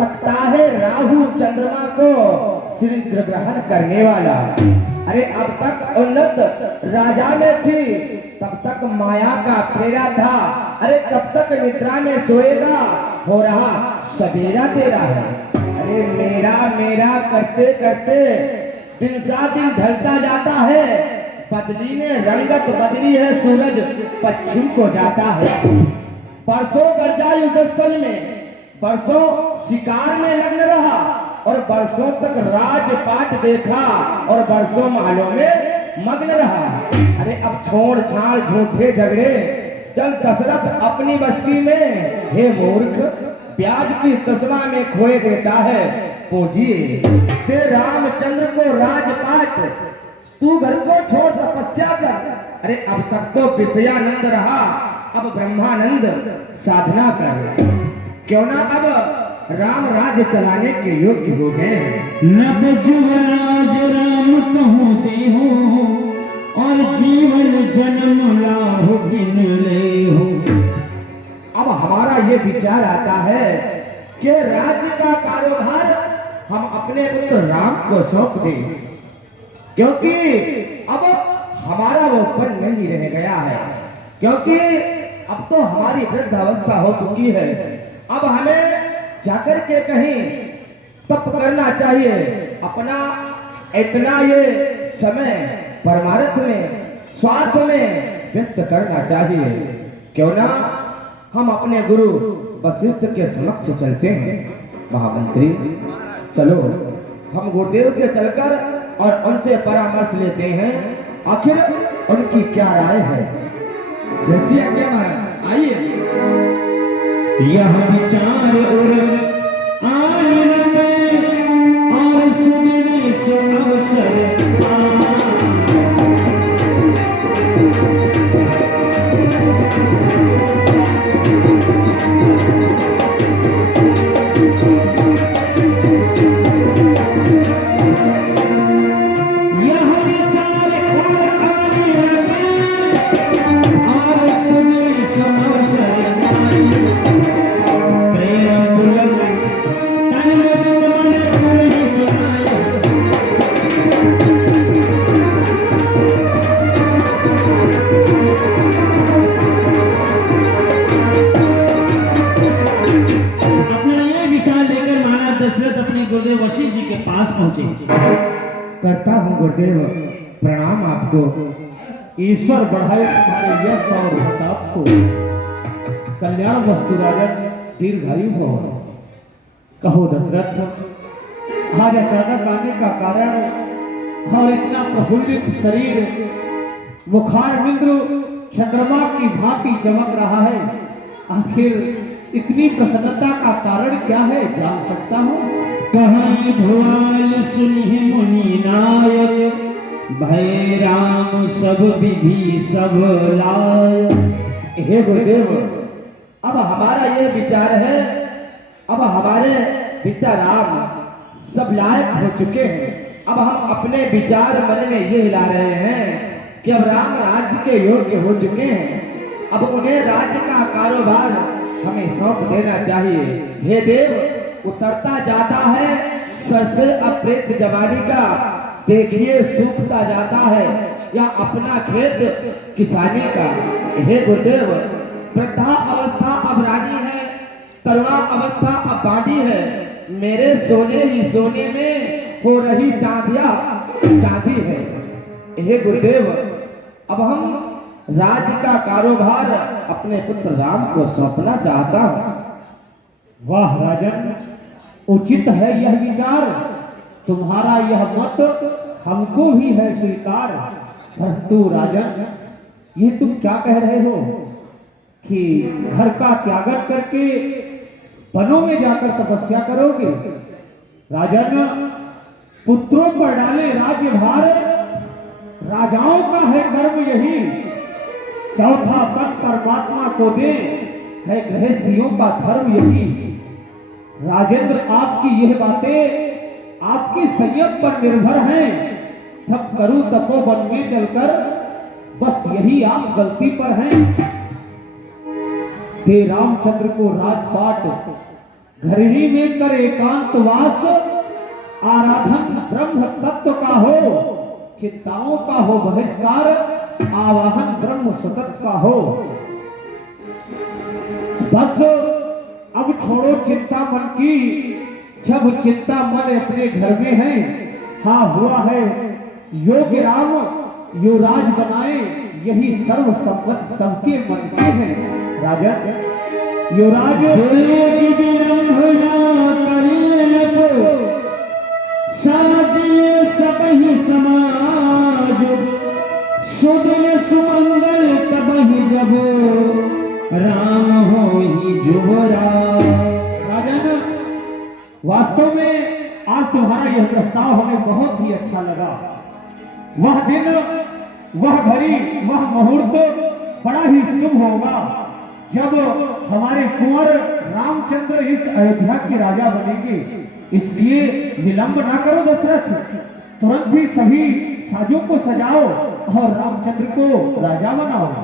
तकता है राहु चंद्रमा को शीघ्र ग्रहण करने वाला। अरे अब तक उन्नत राजा में थी, तब तक माया का फेरा था। अरे कब तक निद्रा में सोएगा, हो रहा सवेरा तेरा है। अरे मेरा मेरा करते करते दिन सा दिन ढलता जाता है, बदली ने रंगत बदली है, सूरज पश्चिम को जाता है। बरसों गर्जा युद्धस्थल में, बरसों शिकार में लग्न रहा और बरसों तक राजपाट देखा और बरसों महलों में मग्न रहा। अरे अब छोड़ छाड़ झूठे झगड़े, चल दशरथ अपनी बस्ती में। हे मूर्ख, ब्याज की तस्मा में खोए देता है पूंजी। ते रामचंद्र को राजपाट, तू घर को छोड़ तपस्या कर। अरे अब तक तो विषयानंद रहा, अब ब्रह्मानंद साधना कर। क्यों ना अब राम राज्य चलाने के योग्य हो गए। नब जुवराज राम कहूँ दे हो, और जीवन जन्म लाभ गिन ले हो। अब हमारा ये विचार आता है कि राज्य का कारोबार हम अपने पुत्र राम को सौंप दें, क्योंकि अब हमारा वो पन नहीं रह गया है, क्योंकि अब तो हमारी वृद्ध अवस्था हो चुकी है। अब हमें जाकर के कहीं तप करना चाहिए, अपना इतना ये समय परमार्थ में, स्वार्थ में व्यस्त करना चाहिए। क्यों ना हम अपने गुरु वशिष्ठ के समक्ष चलते हैं। महामंत्री चलो, हम गुरुदेव से चलकर और उनसे परामर्श लेते हैं, आखिर उनकी क्या राय है। जैसी आज्ञा महाराज, आइए। यह विचार आनन में और सुनने सो अवसर गुरुदेव वशिष्ठ जी के पास पहुंचे। करता हूँ गुरुदेव प्रणाम आपको। ईश्वर बढ़ाए तुम्हारे यश और प्रताप को। कल्याण वस्तु राजन दीर्घायु हो। कहो दशरथ, आज अचानक आने का कारण और इतना प्रफुल्लित शरीर, मुखारविंद चंद्रमा की भांति चमक रहा है, आखिर इतनी प्रसन्नता का कारण क्या है, जान सकता हूँ? कहीं भुआल सुनि मुनि नायक, भय राम सब विधि सब लाय। हे गुरुदेव, अब हमारा ये विचार है, अब हमारे पिता राम सब लायक हो चुके हैं। अब हम अपने विचार मन में ये हिला रहे हैं कि अब राम राज्य के योग्य हो चुके हैं, अब उन्हें राज्य का कारोबार हमें सौंप देना चाहिए। हे देव, उतरता जाता है सर से अप्रेत जवानी का, देखिए सूखता जाता है या अपना खेत किसानी का। हे गुरुदेव, वृद्धा अवस्था अब रानी है, तरुणा अवस्था अब बादी है। मेरे सोने ही सोने में हो रही चांदिया चांदी है। हे गुरुदेव, अब हम राज्य का कारोबार अपने पुत्र राम को सौंपना चाहता हूँ। वाह राजन, उचित है यह विचार। तुम्हारा यह मत हमको भी है स्वीकार। परंतु राजन, ये तुम क्या कह रहे हो कि घर का त्यागन करके वनों में जाकर तपस्या करोगे? राजन, पुत्रों पर डाले राज्यभार, राजाओं का है कर्म यही। चौथा पद परमात्मा को दे, है गृहस्थियों का धर्म यही। राजेंद्र, आपकी यह बातें आपकी संयम पर निर्भर हैं। तप करूं तपोवन में चलकर, बस यही आप गलती पर हैं। दे रामचंद्र को राजपाट, घर ही में कर एकांतवास, आराधन ब्रह्म तत्व का हो, चिंताओं का हो बहिष्कार, आवाहन ब्रह्म सतत का हो। बस अब छोड़ो चिंता मन की, जब चिंता मन अपने घर में है। हाँ हुआ है योग्य राम यो राज बनाए, यही सर्व संपत्ति सबके मन के हैं। राजन युवराज साजिए सबहि समाज, सुदिन सुमंगल तबहि जब राम होई जुबराज। राजन वास्तव में आज तुम्हारा यह प्रस्ताव हमें बहुत ही अच्छा लगा। वह दिन, वह घड़ी, वह मुहूर्त बड़ा ही शुभ होगा जब हमारे कुंवर रामचंद्र इस अयोध्या के राजा बनेंगे। इसलिए विलंब ना करो दशरथ, तुरंत ही सभी साजों को सजाओ और रामचंद्र को राजा बनाओ।